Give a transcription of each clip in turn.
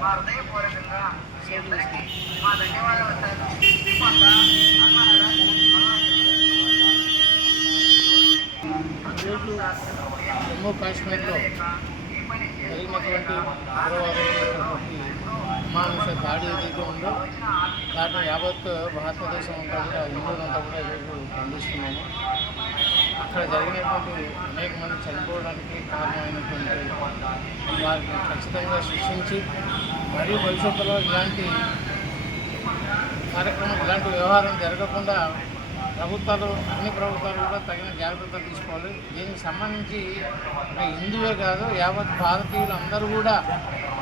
మా హృదయపూర్వకంగా మీ అందరికీ మా ధన్యవాదాలు జమ్మూ కాశ్మీర్లో ఉగ్రవాదమైనటువంటి అమానుష దాడి ఏదైతే ఉందో దాంట్లో యావత్ భారతదేశం అంతా కూడా హిందువులంతా కూడా ఈరోజు ఖండిస్తున్నాము. అక్కడ జరిగినటువంటి అనేక మంది చనిపోవడానికి కారణమైనటువంటి వారిని ఖచ్చితంగా శిక్షించి మరియు భవిష్యత్తులో ఇలాంటి కార్యక్రమం ఇలాంటి వ్యవహారం జరగకుండా ప్రభుత్వాలు అన్ని ప్రభుత్వాలు కూడా తగిన జాగ్రత్తలు తీసుకోవాలి. దీనికి సంబంధించి హిందువే కాదు యావత్ భారతీయులు అందరూ కూడా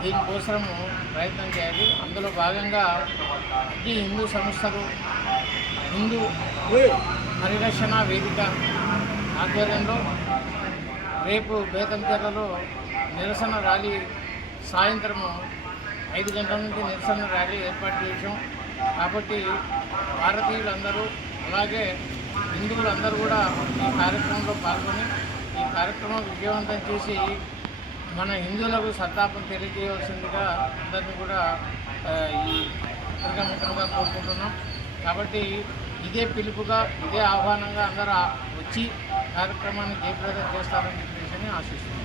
దీనికోసము ప్రయత్నం చేయాలి. అందులో భాగంగా ఈ హిందూ సంస్థలు హిందూ పరిరక్షణ వేదిక ఆధ్వర్యంలో రేపు బేతంచెర్లలో నిరసన ర్యాలీ సాయంత్రము ఐదు గంటల నుంచి నిరసన ర్యాలీ ఏర్పాటు చేసాం కాబట్టి భారతీయులందరూ అలాగే హిందువులందరూ కూడా ఈ కార్యక్రమంలో పాల్గొని ఈ కార్యక్రమం విజయవంతం చేసి మన హిందువులకు సత్తాపం తెలియజేయవలసిందిగా అందరినీ కూడా ఈ పత్రికాముఖంగా కోరుకుంటున్నాం. కాబట్టి ఇదే పిలుపుగా ఇదే ఆహ్వానంగా అందరూ వచ్చి కార్యక్రమాన్ని జయప్రదం చేస్తారని చెప్పేసి ఆశిస్తున్నాను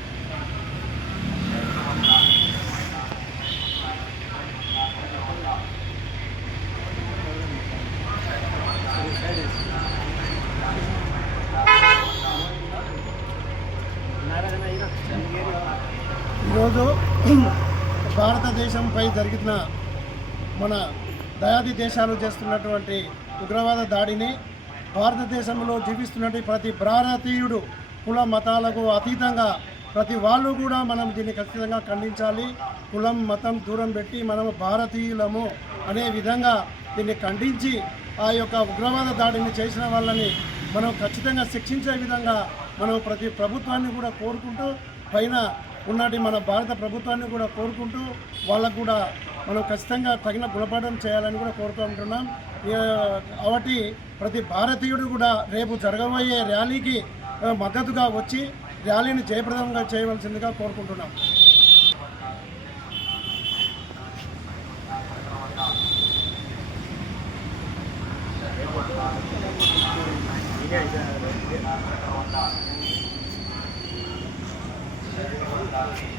ఈరోజు భారతదేశంపై జరిగిన మన దయాది దేశాలు చేస్తున్నటువంటి ఉగ్రవాద దాడిని భారతదేశంలో జీవిస్తున్నటువంటి ప్రతి భారతీయుడు కుల మతాలకు అతీతంగా ప్రతి వాళ్ళు కూడా మనం దీన్ని ఖచ్చితంగా ఖండించాలి. కులం మతం దూరం పెట్టి మనం భారతీయులము అనే విధంగా దీన్ని ఖండించి ఆ యొక్క ఉగ్రవాద దాడిని చేసిన వాళ్ళని మనం ఖచ్చితంగా శిక్షించే విధంగా మనం ప్రతి ప్రభుత్వాన్ని కూడా కోరుకుంటూ పైన ఉన్నటి మన భారత ప్రభుత్వాన్ని కూడా కోరుకుంటూ వాళ్ళకు కూడా మనం ఖచ్చితంగా తగిన గుణపాఠం చేయాలని కూడా కోరుకుంటున్నాం ఉంటున్నాం. కాబట్టి ప్రతి భారతీయుడు కూడా రేపు జరగబోయే ర్యాలీకి మద్దతుగా వచ్చి ర్యాలీని జయప్రదంగా చేయవలసిందిగా కోరుకుంటున్నాం. శ్రీకొండ